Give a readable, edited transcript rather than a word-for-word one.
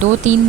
2-3